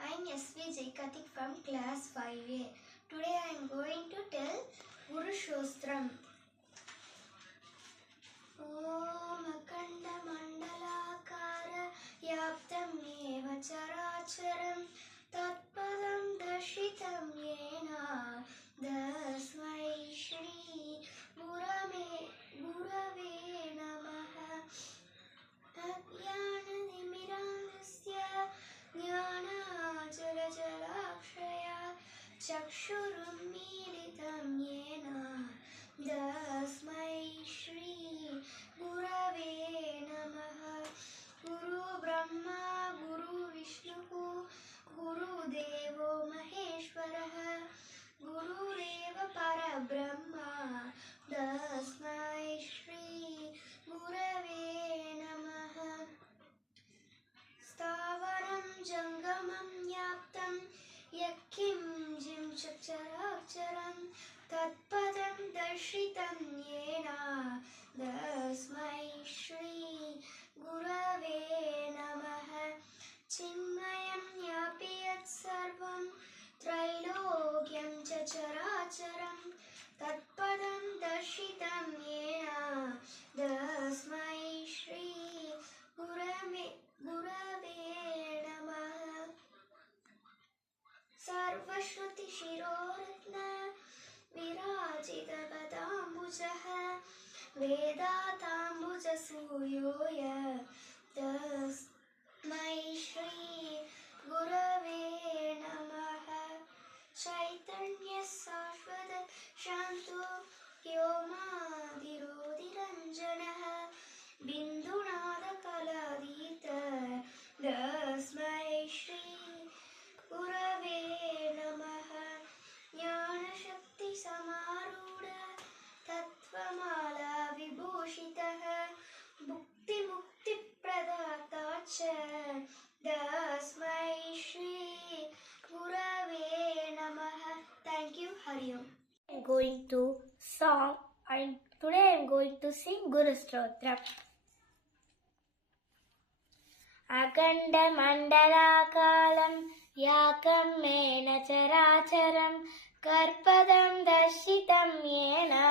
I am S.V. Jaikatik from class 5A. Today I am going to tell Guru Shostram. Om Akanda Mandalakara Yaptam Eva Characharam Tatpadam Dashitam Yena Dasmai Shri Gurave Namaha Ajnanadimiranasya Jnanajalajalakshaya Chakshurunmilitam Yena Dasmai Shri Gurave Namaha. Guru Brahma Guru Vishnu Guru Devo Maheshwaraha Gurureva Parabrahma Dasmai Shri Gurave Namaha. Stavaram Jangamam Yaptam Yakim Jim Chakcharacharam Tatpadam Darshitam Yena Dasmai Shri Gurave Namaha. Chinmayam Yapi Yat Sarvam Trailokyam Chacharacharam Tatpadam Darshitam Yena Dasmai Shri Gurave Namaha. Sarvashruti Shiroratna Virajita Padambujaha Vedatambuja Suyoya Tasmai Shri Gurave Namaha. Chaitanya Sashvata Shantu Yomadhirodhiranjanaha Bindunada Kaladita Tasmai Shri Gurave Namaha. Jnana Shakti Samaruda Tattvamala Vibhushitaha Bhukti Mukti Pradatacha Dasmai Shri Gurave Namaha. Thank you. Hari Om. I'm going to song and today I'm going to sing Guru Stotram. Akanda Mandalakalam Yakam Mena Characharam Karpadam Darshitam Yena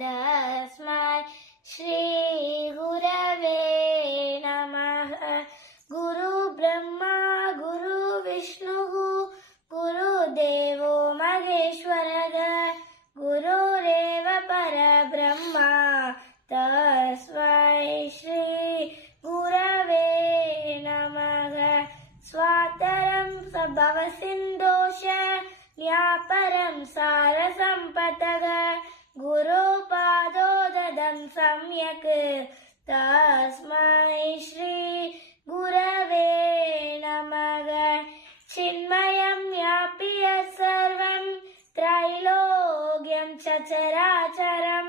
Dasmai Shri Gurave Namaha. Guru Brahma Guru Vishnu Guru Devo Maheshwaraha Gurureva Parabrahma Tasmai Shri Gurave Namaha. Swataram Sabhava Sindosha Vyaparam Sarasampataga Guru Padodadam Samyak Tasmai Shri Gurave Namaha. Chinmayam Yapi Yat Sarvam Trailogyam Chacharacharam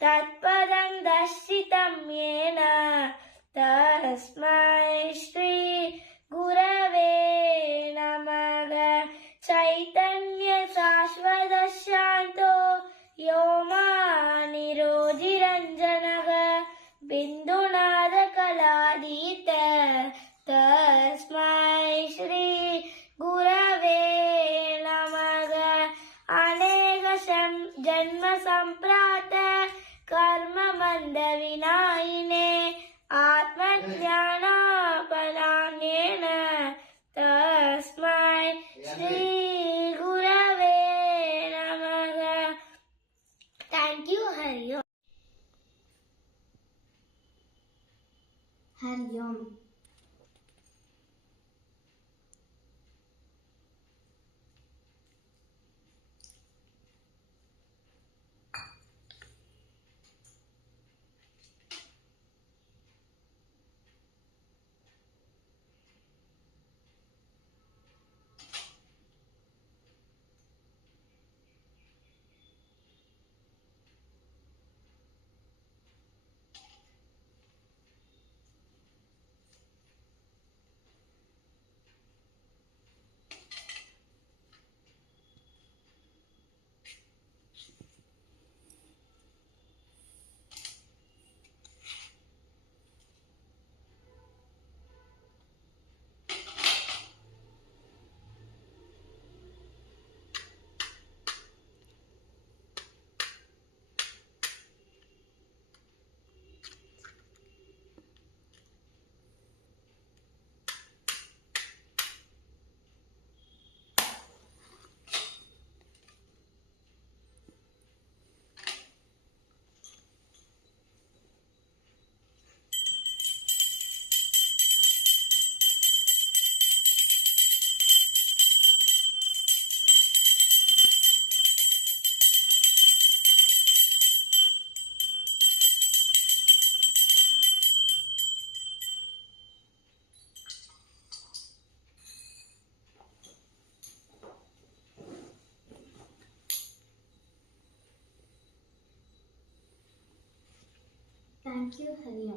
Tatpadam Darshitam Yena Tasmai Shri Gurave Namaha. Chaitanya Sashvata Shanto Yomadhirodhiranjanaha Bindunada Kaladita Tasmai Shri Gurave Namaha. Aneka Janma Thank you, Hariya.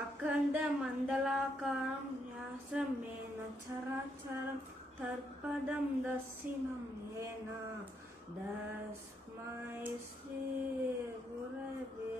అఖండ మండలాకారం వ్యాసమేన చరాచరం తర్పదం దర్శనం ఏన తస్మై శ్రీ గురవే